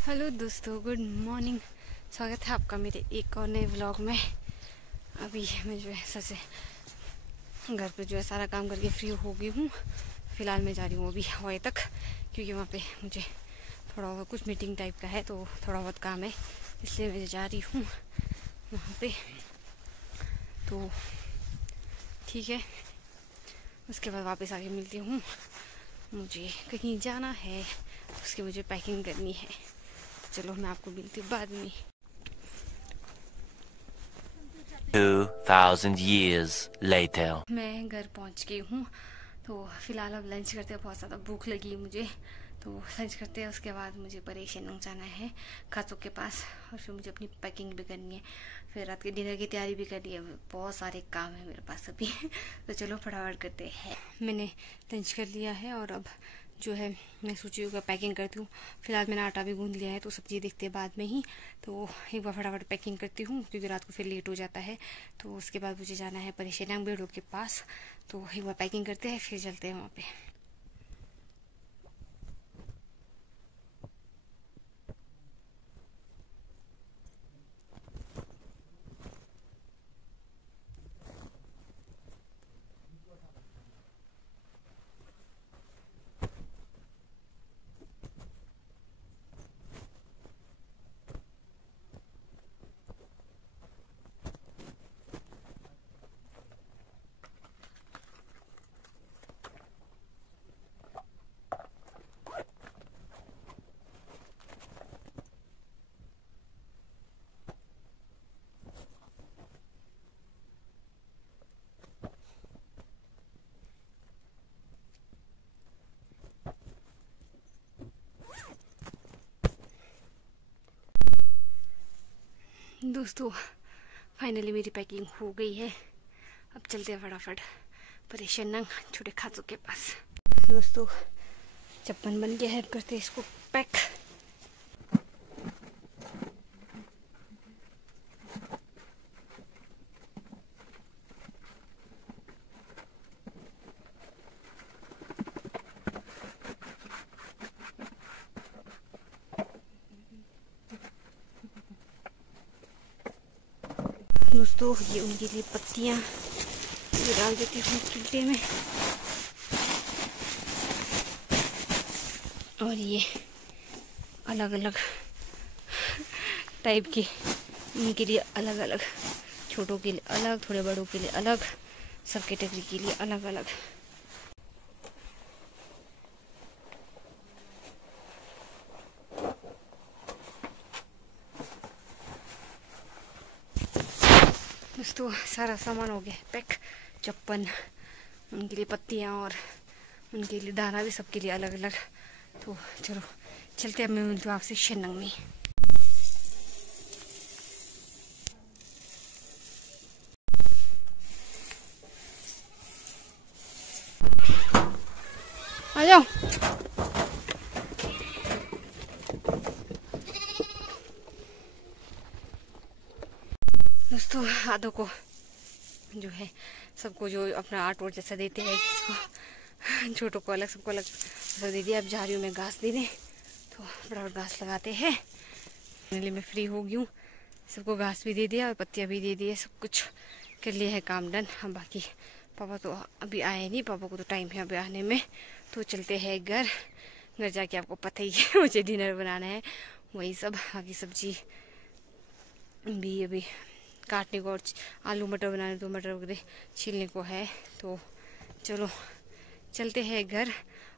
Hello दोस्तों, good morning. स्वागत है आपका मेरे एक और नए व्लॉग में। अभी मैं जो है सबसे घर पे जो है सारा काम करके फ्री हो गई हूँ। फ़िलहाल मैं जा रही हूँ अभी हवाई तक, क्योंकि वहाँ पे मुझे थोड़ा बहुत कुछ मीटिंग टाइप का है, तो थोड़ा बहुत काम है, इसलिए मैं जा रही हूँ वहाँ पे। तो ठीक है, उसके बाद वापस आके मिलती हूँ। मुझे कहीं जाना है, उसकी मुझे पैकिंग करनी है। चलो मैं आपको मिलती हूँ बाद में। 2000 years later. मैं घर पहुंच गई हूँ। तो फिलहाल अब लंच करते हैं, बहुत ज़्यादा भूख लगी है मुझे, तो लंच करते हैं। उसके बाद मुझे परेशान जाना है खातों के पास, और फिर मुझे अपनी पैकिंग भी करनी है, फिर रात के डिनर की तैयारी भी करनी है। बहुत सारे काम है मेरे पास अभी तो चलो फटाफट करते हैं। मैंने लंच कर लिया है और अब जो है मैं सोची हूँ पैकिंग करती हूँ। फिलहाल मैंने आटा भी गूंद लिया है, तो सब्जी देखते हैं बाद में ही। तो एक बार फटाफट पैकिंग करती हूँ, क्योंकि रात को फिर लेट हो जाता है। तो उसके बाद मुझे जाना है परेशान बेड़ों के पास। तो एक बार पैकिंग करते हैं, फिर चलते हैं वहाँ पे। दोस्तों, फाइनली मेरी पैकिंग हो गई है। अब चलते हैं फटाफट परेशान छोटे खातों के पास। दोस्तों, चप्पन बन गया है, करते इसको पैक। दोस्तों, ये उनके लिए पत्तियाँ ये डाल देती हूँ चिल्टे में, और ये अलग अलग टाइप की उनके लिए अलग अलग, छोटों के लिए अलग, थोड़े बड़ों के लिए अलग, सब कैटेगरी के लिए अलग अलग। दोस्तों, सारा सामान हो गया पैक। चप्पन, उनके लिए पत्तियाँ और उनके लिए दाना भी, सबके लिए अलग अलग। तो चलो चलते हैं, मैं मिलती हूँ आपसे शेनंग में। आ जाओ। दोस्तों, आधों को जो है सबको जो अपना आर्ट वर्क जैसा देते हैं, किसी को छोटों को अलग, सबको अलग सब दे दिया। अब जा रही हूँ मैं घास देने, तो फटाफट घास लगाते हैं। फाइनली मैं फ्री हो गई हूँ, सबको घास भी दे दिया और पत्तियाँ भी दे दी है, सब कुछ कर लिया है, काम डन। हम बाकी पापा तो अभी आए नहीं, पापा को तो टाइम है अभी आने में। तो चलते हैं घर। घर जाके आपको पता ही है मुझे डिनर बनाना है, वही सब। बाकी सब्जी भी अभी काटने को, और आलू मटर बनाने, तो मटर वगैरह छीलने को है। तो चलो चलते हैं घर।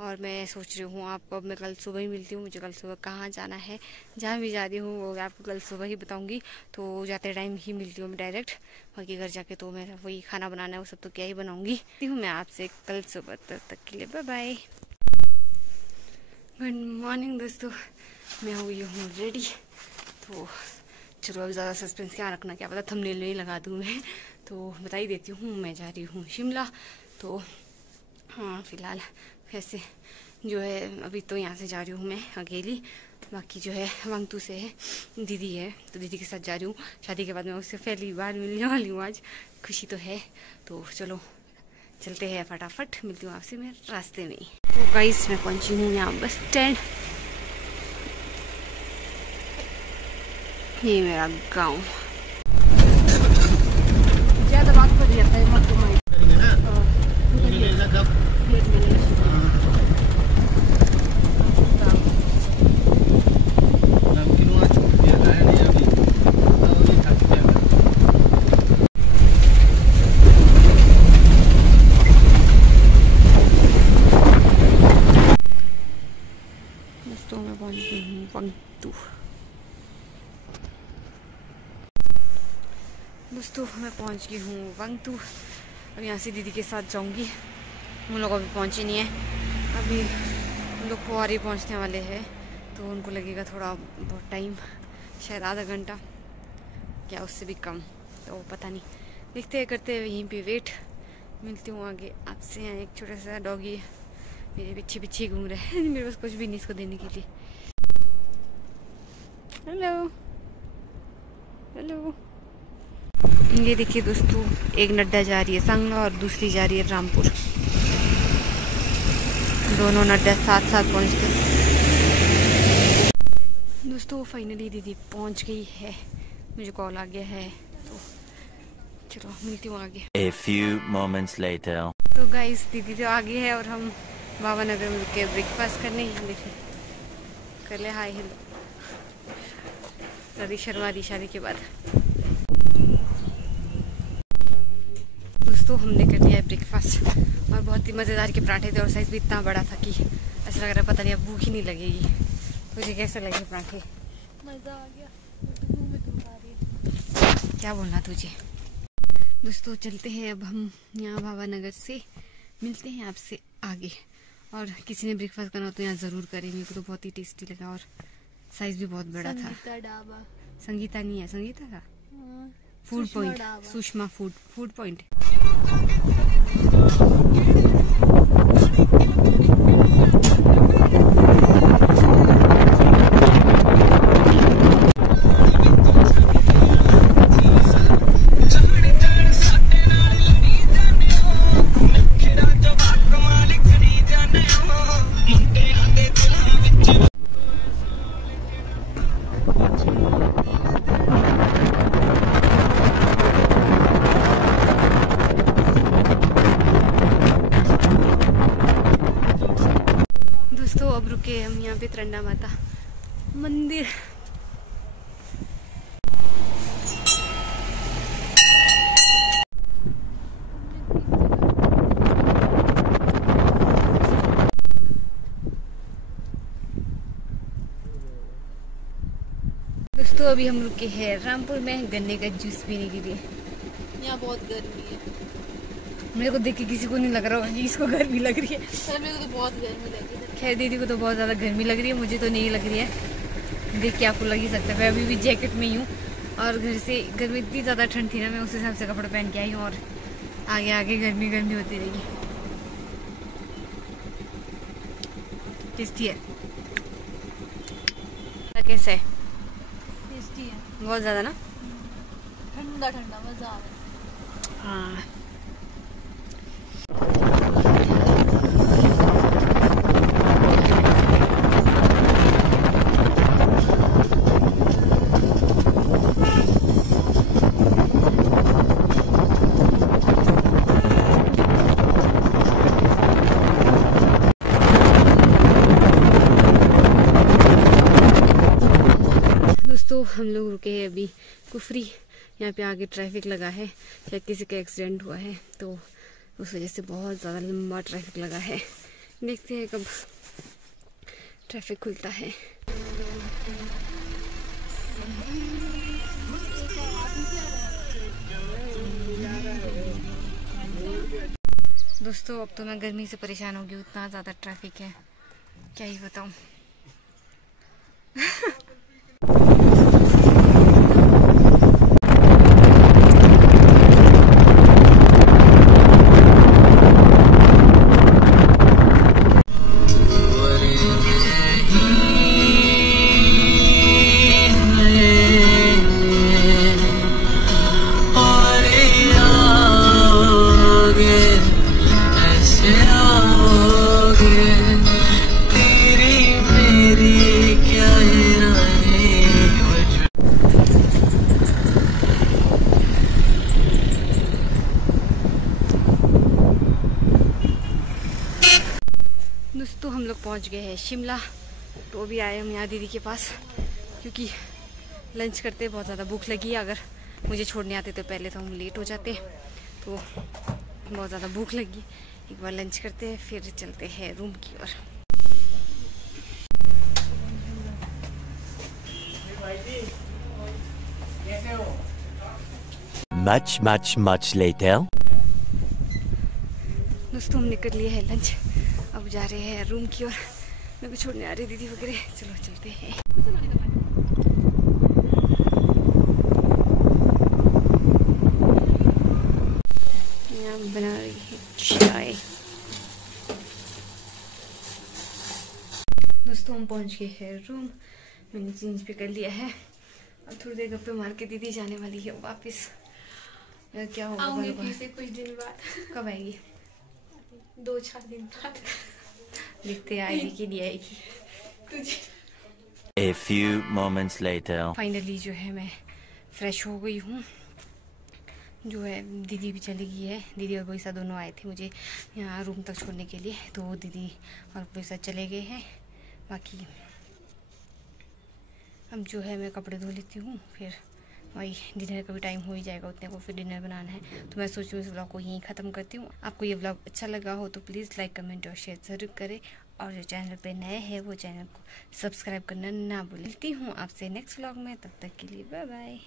और मैं सोच रही हूँ आपको अब मैं कल सुबह ही मिलती हूँ। मुझे कल सुबह कहाँ जाना है, जहाँ भी जा रही हूँ वो आपको कल सुबह ही बताऊँगी। तो जाते टाइम ही मिलती हूँ मैं डायरेक्ट। बाकी घर जाके तो मेरा वही खाना बनाना है, वो सब तो क्या ही बनाऊँगी। हूँ मैं आपसे कल सुबह, तक के लिए बाय बाय। गुड मॉर्निंग दोस्तों, मैं हो गई हूँ रेडी। तो चलो अब ज़्यादा सस्पेंस क्या रखना, क्या पता थंबनेल नहीं लगा दूँ मैं, तो बता ही देती हूँ। मैं जा रही हूँ शिमला। तो हाँ, फिलहाल वैसे जो है अभी तो यहाँ से जा रही हूँ मैं अकेली। बाकी जो है वांगतू से है, दीदी है, तो दीदी के साथ जा रही हूँ। शादी के बाद मैं उससे पहली बार मिलने वाली हूँ आज, खुशी तो है। तो चलो चलते हैं फटाफट, मिलती हूँ आपसे मैं रास्ते में ही। तो गाइस, मैं पहुंची हूँ यहाँ बस स्टैंड। ये मेरा गांव। ज्यादा बात कर दिया था मत तुम्हारी। दोस्तों मैं पहुंच गई हूँ वंगतू। दोस्तों मैं पहुंच गई हूँ वंगतू। अब यहाँ से दीदी के साथ जाऊंगी। उन लोग अभी पहुंचे नहीं है। अभी उन लोग फुआरी पहुंचने वाले हैं तो उनको लगेगा थोड़ा बहुत टाइम, शायद आधा घंटा क्या उससे भी कम, तो पता नहीं, देखते हैं, करते हैं यहीं पे वेट। मिलती हूँ आगे आपसे। यहाँ एक छोटा सा डॉगी मेरे पीछे पीछे घूम रहा है। मेरे पास कुछ भी नहीं इसको देने के लिए। Hello hello. ये देखिए दोस्तों, एक नड्डा जा रही है सांगला और दूसरी जा रही है रामपुर। दोनों नड्डा साथ साथ पहुंचते। दोस्तों फाइनली दीदी पहुंच गई है, मुझे कॉल आ गया है, तो चलो मिलती हूँ आगे। A few moments later. तो गाइस दीदी तो आगे है और हम बाबा नगर में रुके ब्रेकफास्ट करने। यहाँ देखिए कर ले हाय हेलो। रवि शर्मा दी शादी के बाद। दोस्तों हमने कर लिया है ब्रेकफास्ट और बहुत ही मज़ेदार के पराठे थे और साइज भी इतना बड़ा था कि ऐसा लग रहा है पता नहीं अब भूख ही नहीं लगेगी। तुझे कैसे लगे पराठे? मजा आ गया। मुंह में धूप आ रही है। क्या बोलना तुझे। दोस्तों चलते हैं अब हम यहाँ बाबा नगर से। मिलते हैं आपसे आगे। और किसी ने ब्रेकफास्ट करना हो तो यहाँ ज़रूर करें। मेरे को तो बहुत ही टेस्टी लगा और साइज भी बहुत बड़ा था। संगीता ढाबा। संगीता नहीं है, संगीता था हाँ, food Sushma point, dhaba. Sushma food point. दोस्तों अब रुके हम यहाँ पे तरंडा माता मंदिर। दोस्तों अभी हम रुके हैं रामपुर में गन्ने का जूस पीने के लिए। यहाँ बहुत गर्मी है। मेरे को देख के किसी को नहीं लग रहा होगा कि इसको गर्मी लग रही है। सर मेरे को तो बहुत गर्मी लगी। खैर दीदी को तो बहुत ज़्यादा गर्मी लग रही है, मुझे तो नहीं लग रही है। देख के आपको लग ही सकता है। मैं अभी भी जैकेट में ही हूँ और घर से गर्मी इतनी ज़्यादा ठंड थी ना, मैं उस हिसाब से कपड़े पहन के आई हूँ और आगे आगे गर्मी गर्मी होती रहेगी। टेस्टी है। कैसे है? टेस्टी है बहुत ज़्यादा ना। ठंडा ठंडा मजा आ रहा है। हाँ दोस्तों हम लोग रुके हैं अभी कुफरी। यहाँ पे आगे ट्रैफिक लगा है, शायद किसी का एक्सीडेंट हुआ है तो उस वजह से बहुत ज़्यादा लंबा ट्रैफिक लगा है। देखते हैं कब ट्रैफिक खुलता है। दोस्तों अब तो मैं गर्मी से परेशान हो गई, उतना ज़्यादा ट्रैफिक है क्या ही बताऊँ। तेरी पहुंच गए हैं शिमला। तो अभी आए हम यहाँ दीदी के पास क्योंकि लंच करते बहुत ज़्यादा भूख लगी है। अगर मुझे छोड़ने आते तो पहले तो हम लेट हो जाते, तो बहुत ज़्यादा भूख लगी। एक बार लंच करते हैं फिर चलते हैं रूम की ओर। Much later. दोस्तों हम निकल लिए हैं लंच, अब जा रहे हैं रूम की ओर। मेरे को छोड़ने आ रही दीदी वगैरह, चलो चलते हैं। यहाँ बना रही है चाय। दोस्तों हम पहुंच गए हैं रूम, मैंने चेंज भी कर लिया है। अब थोड़ी देर गप्पे मार के दीदी जाने वाली है वापस। क्या होगा आऊंगी फिर से कुछ दिन बाद। कब आएगी? 2-4 दिन बाद। देखते आएगी कि नहीं आएगी। तुझे A few moments later. Finally जो है मैं फ्रेश हो गई हूँ। जो है दीदी भी चली गई है, दीदी और पैसा दोनों आए थे मुझे यहाँ रूम तक छोड़ने के लिए, तो वो दीदी और पैसा चले गए हैं। बाकी अब जो है मैं कपड़े धो लेती हूँ, फिर वही डिनर का भी टाइम हो ही जाएगा उतने को, फिर डिनर बनाना है। तो मैं सोच रही हूँ इस व्लॉग को यहीं ख़त्म करती हूँ। आपको ये व्लॉग अच्छा लगा हो तो प्लीज़ लाइक कमेंट और शेयर ज़रूर करें, और जो चैनल पे नए हैं वो चैनल को सब्सक्राइब करना ना भूलें। मिलती हूँ आपसे नेक्स्ट व्लॉग में, तब तक के लिए बाय बाय।